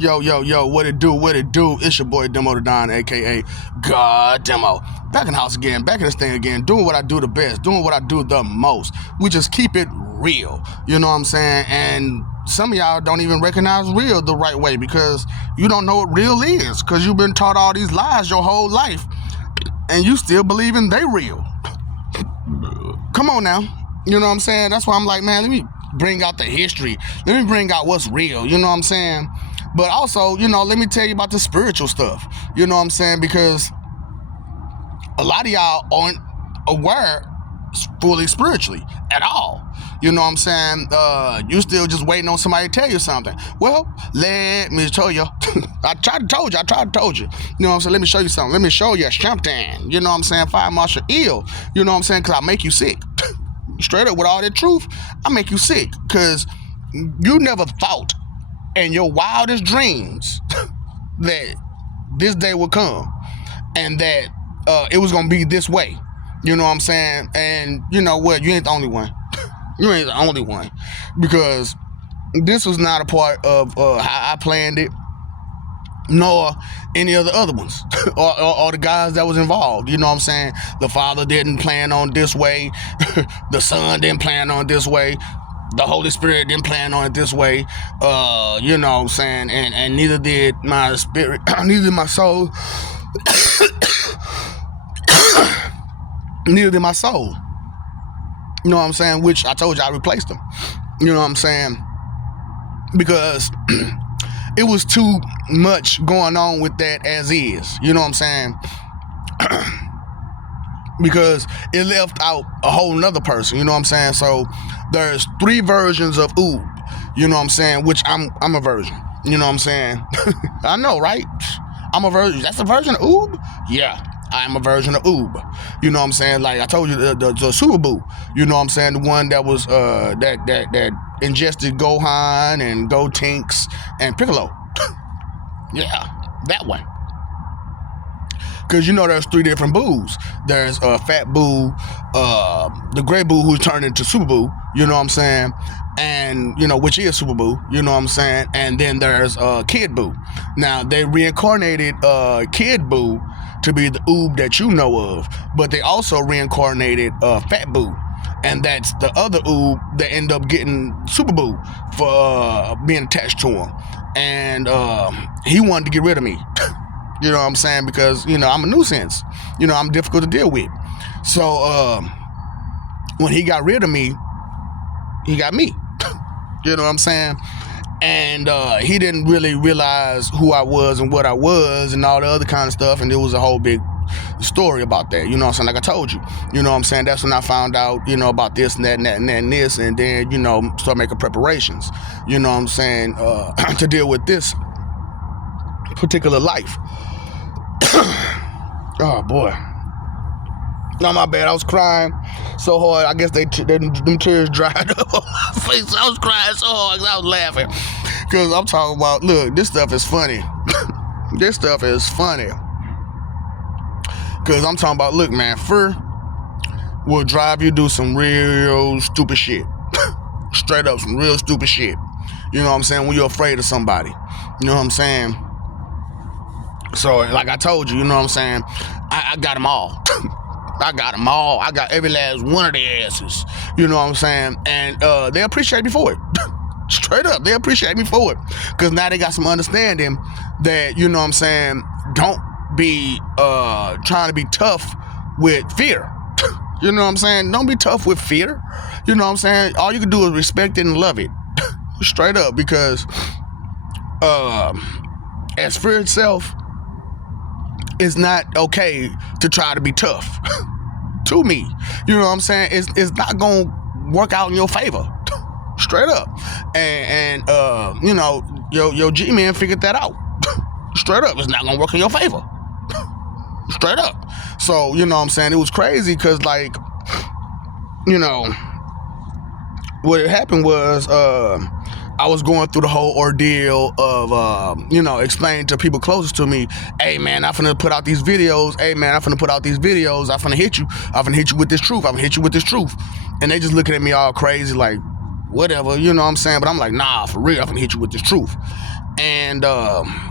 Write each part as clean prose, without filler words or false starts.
Yo, what it do, It's your boy Demo the Don, aka God Demo. Back in the house again, back in this thing again, doing what I do the best, doing what I do the most. We just keep it real, you know what I'm saying? And some of y'all don't even recognize real the right way because you don't know what real is, because you've been taught all these lies your whole life and you still believing they real. Come on now, you know what I'm saying? That's why I'm like, man, let me bring out the history. Let me bring out what's real, you know what I'm saying? But also, let me tell you about the spiritual stuff, you know what I'm saying? Because a lot of y'all aren't aware fully spiritually at all. You know what I'm saying? You still just waiting on somebody to tell you something. Well, let me show you. I tried to told you. You know what I'm saying? Let me show you something. Let me show you something. You know what I'm saying? Fire Marshal ill. You know what I'm saying? Because I make you sick. Straight up with all that truth, I make you sick. Because you never thought in your wildest dreams that this day would come and that it was going to be this way. You know what I'm saying? And you know what? You ain't the only one. You ain't the only one. Because this was not a part of how I planned it, nor any of the other ones or the guys that was involved. You know what I'm saying? The father didn't plan on this way. The son didn't plan on this way. The Holy Spirit didn't plan on it this way. You know what I'm saying? And neither did my spirit, neither did my soul. Neither did my soul. You know what I'm saying? Which I told you I replaced them. You know what I'm saying? Because it was too much going on with that as is. You know what I'm saying? Because it left out a whole nother person. You know what I'm saying? So there's 3 versions of Oob. You know what I'm saying? Which I'm a version. You know what I'm saying? I know, right? I'm a version. That's a version of Oob? Yeah. I'm a version of Oob. You know what I'm saying? Like I told you, the Super Boo. You know what I'm saying? The one that was that ingested Gohan and Gotenks and Piccolo. Yeah, that one. Because there's 3 different Boos. There's Fat Boo, the Gray Boo who turned into Super Boo. You know what I'm saying? And which is Super Boo. You know what I'm saying? And then there's Kid Boo. Now they reincarnated Kid Boo to be the Oob that you know of, but they also reincarnated Fat Boo, and that's the other Oob that end up getting Super Boo for being attached to him, and he wanted to get rid of me. You know what I'm saying? Because I'm a nuisance. I'm difficult to deal with. So when he got rid of me, he got me. You know what I'm saying? And he didn't really realize who I was and what I was and all the other kind of stuff. And there was a whole big story about that. You know what I'm saying? Like I told you. You know what I'm saying? That's when I found out, about this and that and that and that and this. And then, start making preparations. You know what I'm saying? To deal with this particular life. Oh, boy. No, my bad. I was crying so hard. I guess them tears dried up on my face. I was crying so hard because I was laughing. Because I'm talking about, look, this stuff is funny. This stuff is funny. Because I'm talking about, look, man, fear will drive you to do some real stupid shit. Straight up, some real stupid shit. You know what I'm saying? When you're afraid of somebody. You know what I'm saying? So, like I told you, you know what I'm saying? I got them all. I got them all. I got every last one of their asses. You know what I'm saying? And they appreciate me for it. Straight up, they appreciate me for it. Because now they got some understanding that, you know what I'm saying, don't be trying to be tough with fear. You know what I'm saying? Don't be tough with fear. You know what I'm saying? All you can do is respect it and love it. Straight up, because as fear itself, it's not okay to try to be tough. To me. You know what I'm saying? It's not going to work out in your favor. Straight up. And your G-Man figured that out. Straight up. It's not going to work in your favor. Straight up. So, you know what I'm saying? It was crazy because, like, what had happened was I was going through the whole ordeal of, explaining to people closest to me, hey, man, I'm finna put out these videos. Hey, man, I'm finna put out these videos. I'm finna hit you. I'm finna hit you with this truth. I'm finna hit you with this truth. And they just looking at me all crazy like, whatever, you know what I'm saying? But I'm like, nah, for real, I'm finna hit you with this truth. And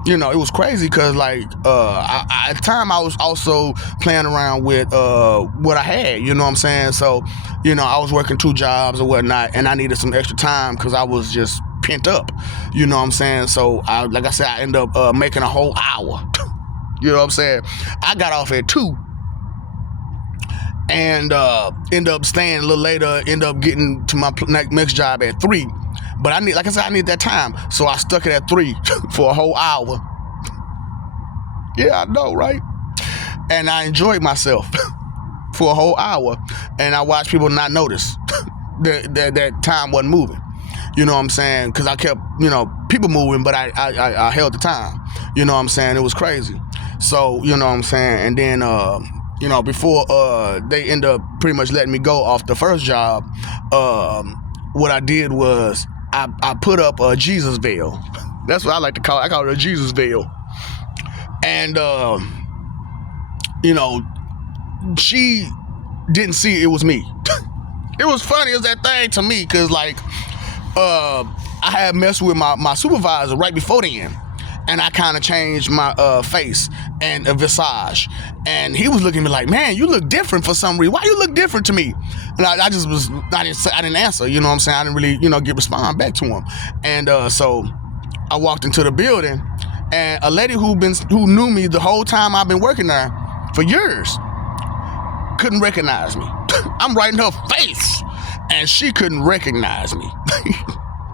it was crazy because like at the time I was also playing around with what I had, you know what I'm saying? So I was working 2 jobs or whatnot, and I needed some extra time because I was just pent up, you know what I'm saying? So like I said, I ended up making a whole hour. You know what I'm saying? I got off at 2 and end up staying a little later, end up getting to my next job at 3. But I need that time. So I stuck it at 3 for a whole hour. Yeah, I know, right? And I enjoyed myself for a whole hour. And I watched people not notice that time wasn't moving. You know what I'm saying? Because I kept, people moving, but I held the time. You know what I'm saying? It was crazy. So, you know what I'm saying? And then, before they end up pretty much letting me go off the first job, what I did was I put up a Jesus veil. That's what I like to call it. I call it a Jesus veil. And, she didn't see it was me. It was funny as that thing to me because, like, I had messed with my supervisor right before then. And I kind of changed my face and a visage. And he was looking at me like, man, you look different for some reason. Why you look different to me? And I didn't answer, you know what I'm saying? I didn't really, respond back to him. And so I walked into the building, and a lady who knew me the whole time I've been working there for years couldn't recognize me. I'm right in her face, and she couldn't recognize me.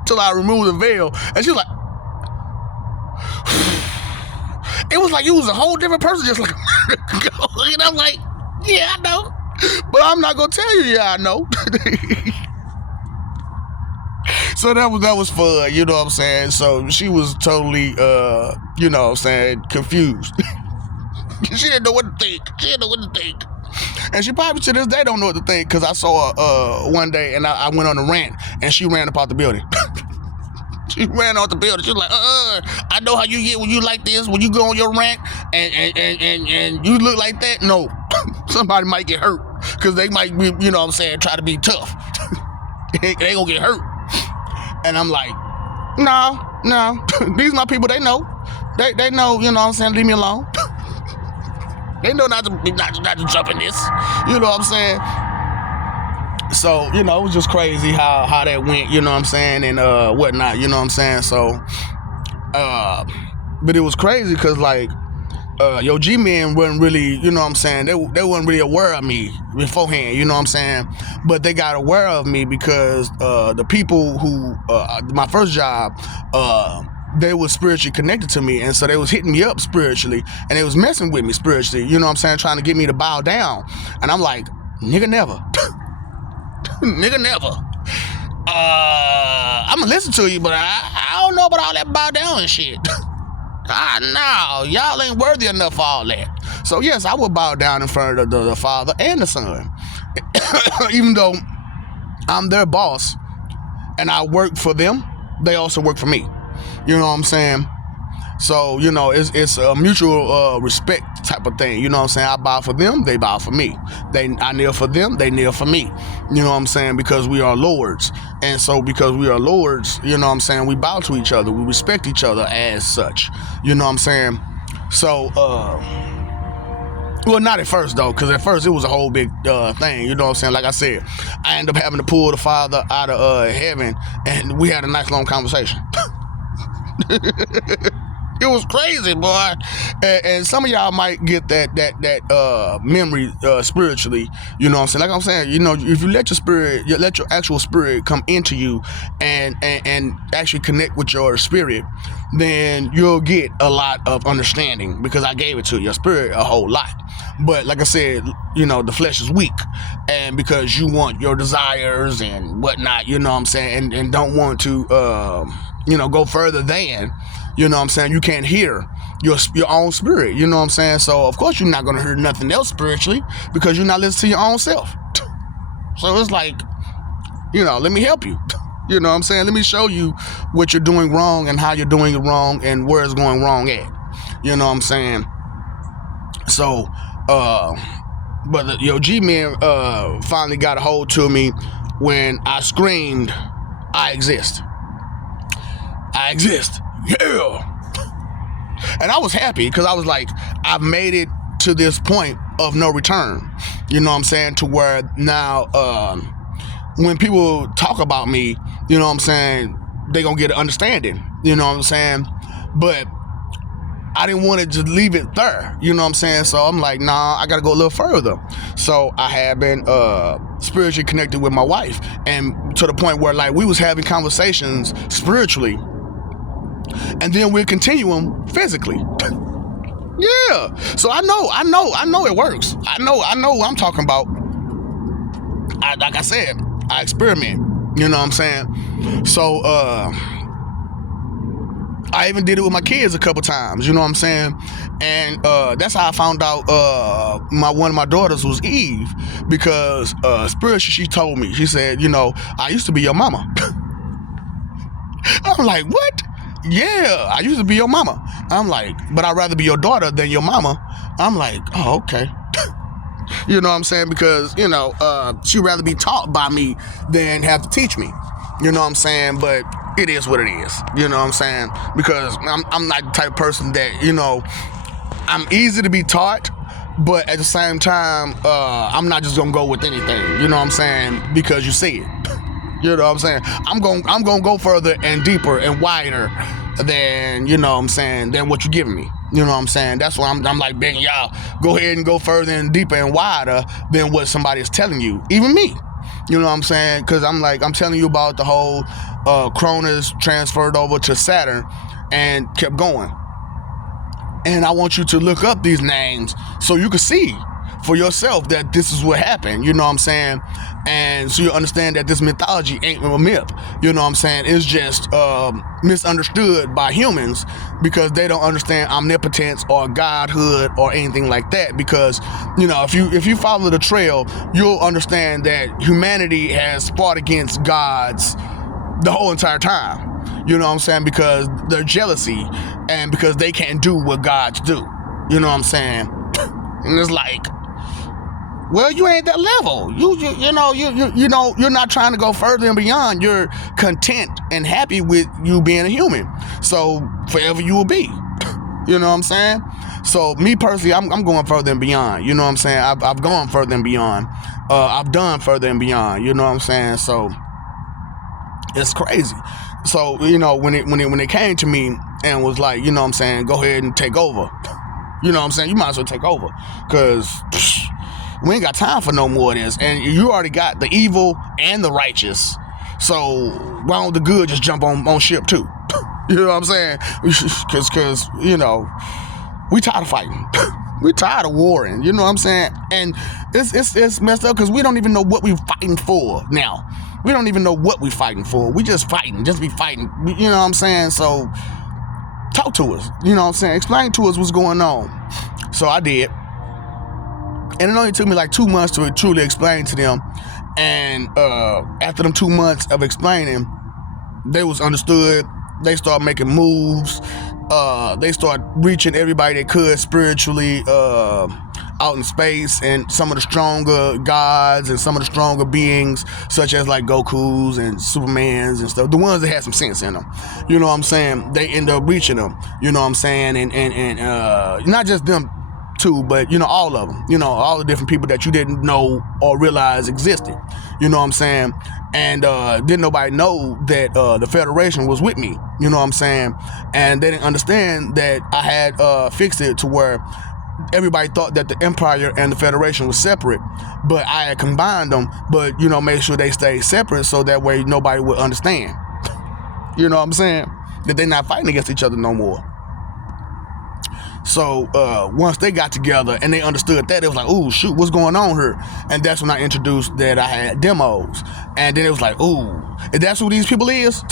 Till I removed the veil, and she was like, it was like you was a whole different person, just like and I'm like, yeah, I know, but I'm not gonna tell you, yeah, I know. So that was fun, you know what I'm saying? So she was totally, you know what I'm saying, confused. She didn't know what to think. And she probably to this day don't know what to think, because I saw her one day and I went on a rant, and she ran up out the building. She ran out the building. She was like, I know how you get when you like this, when you go on your rant and you look like that. No, somebody might get hurt, because they might be, you know what I'm saying, try to be tough. They gonna get hurt. And I'm like, no, these my people, they know. They know, you know what I'm saying, leave me alone. They know not to jump in this. You know what I'm saying? So, it was just crazy how that went, you know what I'm saying, and whatnot, you know what I'm saying? So, but it was crazy because, like, your G-men wasn't really, you know what I'm saying, they weren't really aware of me beforehand, you know what I'm saying? But they got aware of me because the people who, my first job, they were spiritually connected to me, and so they was hitting me up spiritually, and they was messing with me spiritually, you know what I'm saying, trying to get me to bow down. And I'm like, nigga, never. Nigga, never. I'm gonna listen to you, but I don't know about all that bow down and shit. No, y'all ain't worthy enough for all that. So yes, I would bow down in front of the Father and the Son. Even though I'm their boss and I work for them, they also work for me. You know what I'm saying? So, it's a mutual respect type of thing. You know what I'm saying? I bow for them, they bow for me. I kneel for them, they kneel for me. You know what I'm saying? Because we are lords. And so because we are lords, you know what I'm saying, we bow to each other. We respect each other as such. You know what I'm saying? So, well, not at first, though, because at first it was a whole big thing. You know what I'm saying? Like I said, I ended up having to pull the Father out of heaven, and we had a nice long conversation. It was crazy, boy. And some of y'all might get that memory spiritually. You know what I'm saying? Like I'm saying, if you let your actual spirit come into you and actually connect with your spirit, then you'll get a lot of understanding, because I gave it to your spirit a whole lot. But like I said, the flesh is weak, and because you want your desires and whatnot, you know what I'm saying, and don't want to go further than, you know what I'm saying, you can't hear your own spirit, you know what I'm saying? So of course you're not going to hear nothing else spiritually, because you're not listening to your own self. So it's like, let me help you. You know what I'm saying? Let me show you what you're doing wrong and how you're doing it wrong and where it's going wrong at. You know what I'm saying? So, but your G-Man finally got a hold to me when I screamed, I exist. I exist. Yeah. And I was happy because I was like, I've made it to this point of no return. You know what I'm saying? To where now, when people talk about me, you know what I'm saying, they gonna get an understanding. You know what I'm saying? But I didn't want to just leave it there. You know what I'm saying? So I'm like, nah, I gotta go a little further. So I have been spiritually connected with my wife, and to the point where like we was having conversations spiritually, and then we're continuing physically. Yeah. So I know it works. I know what I'm talking about. Like I said, I experiment. You know what I'm saying? So I even did it with my kids a couple times, you know what I'm saying? And that's how I found out one of my daughters was Eve, because spiritually she told me, she said, you know, I used to be your mama. I'm like, what? Yeah, I used to be your mama. I'm like, but I'd rather be your daughter than your mama. I'm like, oh, okay. You know what I'm saying? Because, you know, she'd rather be taught by me than have to teach me. You know what I'm saying? But it is what it is. You know what I'm saying? Because I'm not the type of person that, you know, I'm easy to be taught, but at the same time, I'm not just gonna go with anything. You know what I'm saying? Because you see it. You know what I'm saying? I'm gonna go further and deeper and wider than, you know what I'm saying, than what you're giving me. You know what I'm saying? That's why I'm like begging y'all, go ahead and go further and deeper and wider than what somebody is telling you. Even me. You know what I'm saying? Because I'm telling you about the whole Cronus transferred over to Saturn and kept going. And I want you to look up these names so you can see for yourself that this is what happened. You know what I'm saying? And so you understand that this mythology ain't a myth. You know what I'm saying? It's just misunderstood by humans because they don't understand omnipotence or godhood or anything like that. Because, you know, if you follow the trail, you'll understand that humanity has fought against gods the whole entire time. You know what I'm saying? Because they're jealousy and because they can't do what gods do. You know what I'm saying? And it's like, well, you ain't that level. You know, you're not trying to go further and beyond. You're content and happy with you being a human. So forever you will be. You know what I'm saying? So me personally, I'm going further and beyond. You know what I'm saying? I've gone further and beyond. I've done further and beyond. You know what I'm saying? So it's crazy. So, you know, when it came to me and was like, you know what I'm saying, go ahead and take over. You know what I'm saying? You might as well take over. Because we ain't got time for no more of this. And you already got the evil and the righteous. So why don't the good just jump on ship too? You know what I'm saying? Because, you know, we tired of fighting. We tired of warring. You know what I'm saying? And it's messed up because we don't even know what we're fighting for now. We don't even know what we're fighting for. We just fighting. Just be fighting. You know what I'm saying? So talk to us. You know what I'm saying? Explain to us what's going on. So I did. And it only took me like 2 months to truly explain to them. And after them 2 months of explaining, they was understood. They started making moves. They started reaching everybody they could spiritually out in space, and some of the stronger gods and some of the stronger beings, such as like Gokus and Supermans and stuff, the ones that had some sense in them. You know what I'm saying? They end up reaching them. You know what I'm saying? And not just them too, but you know, all of them, you know, all the different people that you didn't know or realize existed. You know what I'm saying? And didn't nobody know that the Federation was with me. You know what I'm saying? And they didn't understand that I had fixed it to where everybody thought that the Empire and the Federation was separate, but I had combined them, but, you know, made sure they stayed separate so that way nobody would understand. You know what I'm saying? That they're not fighting against each other no more. So once they got together and they understood that, it was like, ooh, shoot, what's going on here? And that's when I introduced that I had demos. And then it was like, ooh, if that's who these people is?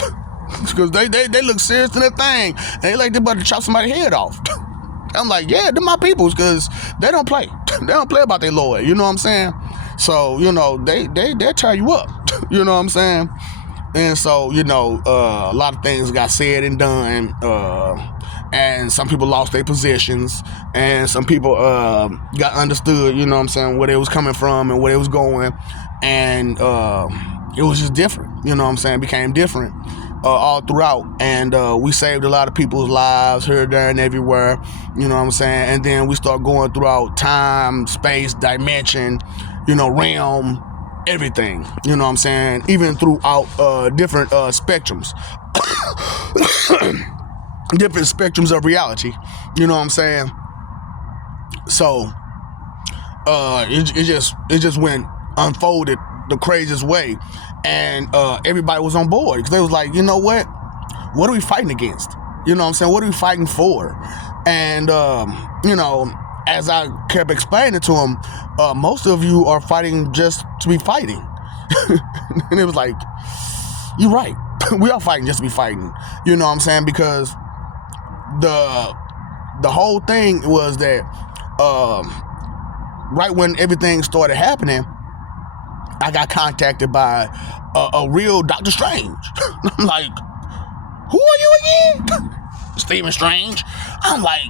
Because they look serious in their thing. And they like they're about to chop somebody's head off. I'm like, yeah, they're my peoples, because they don't play. They don't play about their Lord. You know what I'm saying? So, you know, they'll tear you up. You know what I'm saying? And so, you know, a lot of things got said and done. And some people lost their positions. And some people got understood, you know what I'm saying, where they was coming from and where they was going. And it was just different. You know what I'm saying? It became different. all throughout, and we saved a lot of people's lives here, there, and everywhere. You know what I'm saying? And then we start going throughout time, space, dimension, realm, everything. You know what I'm saying? Even throughout different spectrums, different spectrums of reality. You know what I'm saying? So it just went unfolded the craziest way, and everybody was on board because they was like, you know what are we fighting against? You know what I'm saying? What are we fighting for? And as I kept explaining to them, most of you are fighting just to be fighting. And it was like, you're right. We are fighting just to be fighting. You know what I'm saying? Because the whole thing was that right when everything started happening, I got contacted by a real Doctor Strange. I'm like, who are you again? Stephen Strange. I'm like,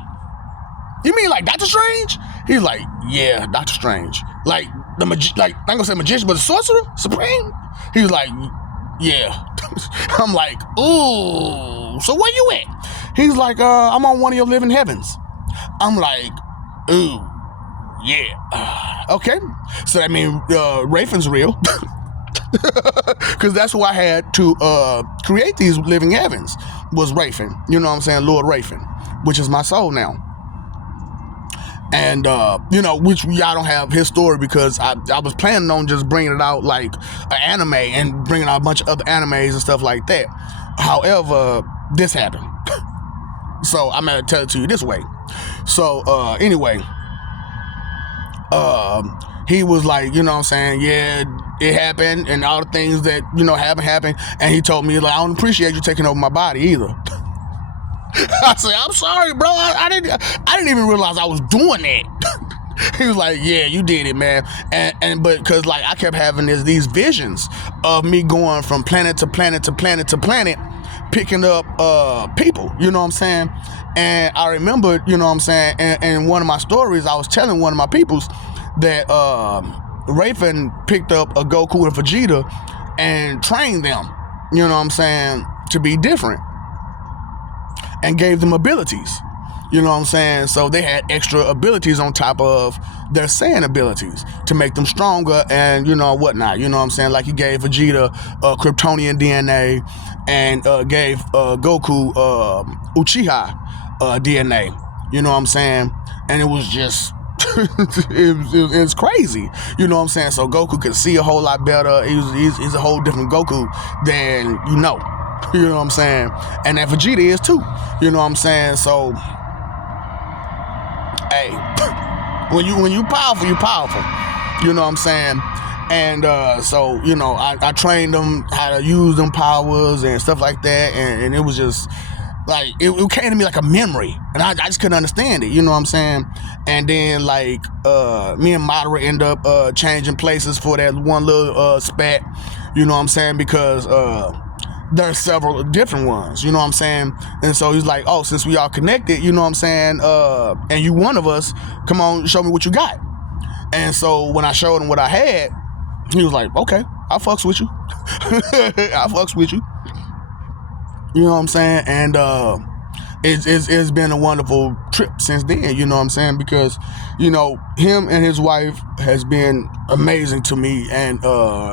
you mean like Doctor Strange? He's like, yeah, Doctor Strange. Like I'm gonna say magician, but the sorcerer supreme. He was like, yeah. I'm like, ooh, so where you at? He's like, I'm on one of your living heavens. I'm like, ooh, yeah. Okay, so that means Raven's real. Because that's who I had to create these living heavens, was Raven. You know what I'm saying? Lord Raven, which is my soul now. And, which y'all don't have his story because I was planning on just bringing it out like an anime and bringing out a bunch of other animes and stuff like that. However, this happened. So I'm going to tell it to you this way. So, anyway, he was like, you know what I'm saying? Yeah, it happened and all the things that, haven't happened. And he told me, like, I don't appreciate you taking over my body either. I said, I'm sorry, bro. I didn't even realize I was doing that. He was like, yeah, you did it, man. But because like I kept having these visions of me going from planet to planet to planet to planet, picking up people, you know what I'm saying? And I remember, you know what I'm saying, in one of my stories, I was telling one of my peoples that Raven picked up a Goku and Vegeta and trained them, you know what I'm saying, to be different. And gave them abilities, you know what I'm saying? So they had extra abilities on top of their Saiyan abilities to make them stronger and, whatnot. You know what I'm saying? Like he gave Vegeta Kryptonian DNA and gave Goku Uchiha DNA. You know what I'm saying? And it was just, it's crazy. You know what I'm saying? So Goku could see a whole lot better. He's a whole different Goku than you know. You know what I'm saying? And that Vegeta is too. You know what I'm saying? So, hey, when you powerful, you powerful. You know what I'm saying? And so, I trained them how to use them powers and stuff like that. And it was just like, it came to me like a memory. And I just couldn't understand it. You know what I'm saying? And then like, me and Madara end up changing places for that one little spat. You know what I'm saying? Because there's several different ones, you know what I'm saying? And so he's like, oh, since we all connected, you know what I'm saying? And you one of us, come on, show me what you got. And so when I showed him what I had, he was like, okay, I fucks with you. I fucks with you. You know what I'm saying? And it's been a wonderful trip since then, you know what I'm saying? Because, him and his wife has been amazing to me and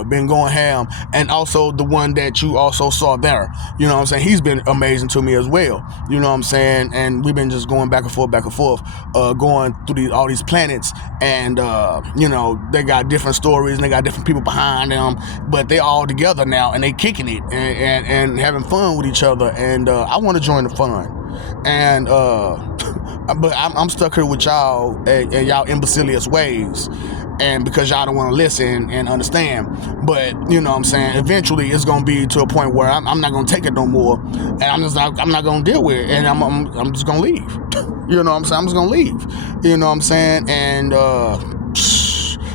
been going ham. And also the one that you also saw there, you know what I'm saying? He's been amazing to me as well, you know what I'm saying? And we've been just going back and forth, going through all these planets. And, they got different stories and they got different people behind them, but they all together now and they kicking it and having fun with each other. And I want to join the fun. And but I'm stuck here with y'all and y'all imbecilious ways, and because y'all don't want to listen and understand. But you know what I'm saying, eventually it's gonna be to a point where I'm not gonna take it no more, and I'm not gonna deal with it, and I'm just gonna leave. You know what I'm saying? I'm just gonna leave. You know what I'm saying? And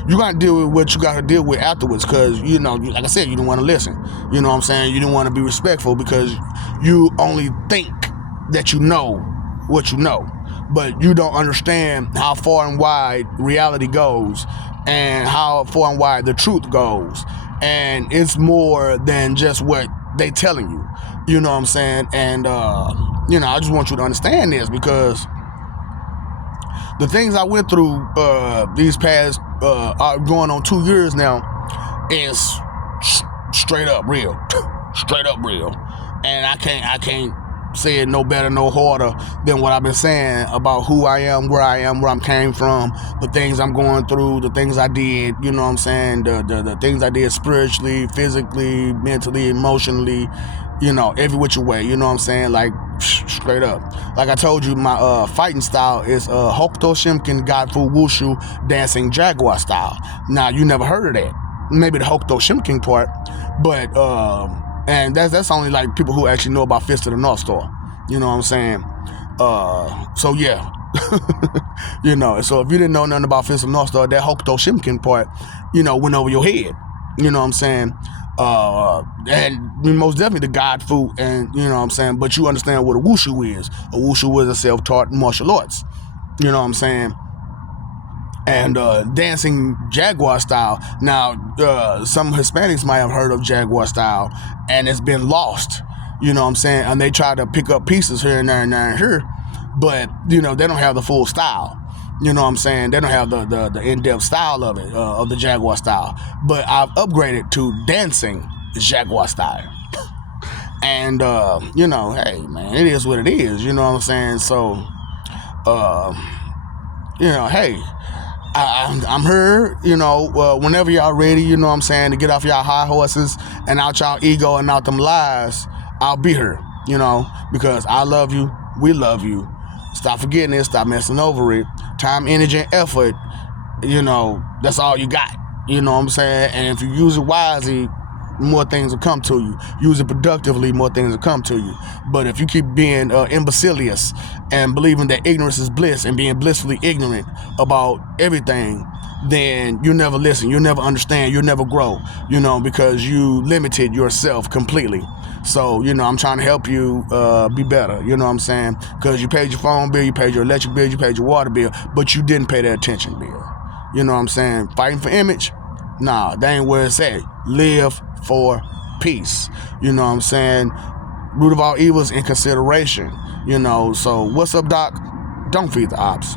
you gotta deal with what you gotta deal with afterwards, because like I said, you don't want to listen. You know what I'm saying? You don't want to be respectful because you only think that you know what you know, but you don't understand how far and wide reality goes and how far and wide the truth goes. And it's more than just what they telling you. You know what I'm saying? And I just want you to understand this, because the things I went through these past going on 2 years now is straight up real. Straight up real. And I can't say it no better, no harder than what I've been saying about who I am, where I came from, the things I'm going through, the things I did, you know what I'm saying, the things I did spiritually, physically, mentally, emotionally, every which way, you know what I'm saying, like straight up. Like I told you, my fighting style is Hokuto Shimkin Godfu Wushu dancing Jaguar style. Now, you never heard of that. Maybe the Hokuto Shimkin part, but and that's only like people who actually know about Fist of the North Star. You know what I'm saying? So yeah. So if you didn't know nothing about Fist of the North Star, that Hokuto Shimkin part, went over your head. You know what I'm saying? And most definitely the God food, and you know what I'm saying, but you understand what a wushu is. A wushu is a self-taught martial arts. You know what I'm saying? And dancing Jaguar style. Now, some Hispanics might have heard of Jaguar style, and it's been lost. You know what I'm saying? And they try to pick up pieces here and there and there and here, but they don't have the full style. You know what I'm saying? They don't have the in-depth style of it, of the Jaguar style. But I've upgraded to dancing Jaguar style. And hey man, it is what it is. You know what I'm saying? So, hey. I'm here, whenever y'all ready, you know what I'm saying, to get off y'all high horses and out y'all ego and out them lies, I'll be here, because I love you, we love you. Stop forgetting it, stop messing over it. Time, energy, and effort, that's all you got, you know what I'm saying? And if you use it wisely, more things will come to you. Use it productively, more things will come to you. But if you keep being imbecilious and believing that ignorance is bliss and being blissfully ignorant about everything, then you never listen, you never understand, you'll never grow, because you limited yourself completely. So, I'm trying to help you be better, you know what I'm saying? Because you paid your phone bill, you paid your electric bill, you paid your water bill, but you didn't pay that attention bill. You know what I'm saying? Fighting for image? Nah, that ain't where it's at. Live for peace. You know what I'm saying? Root of all evils in consideration. So what's up, Doc? Don't feed the ops.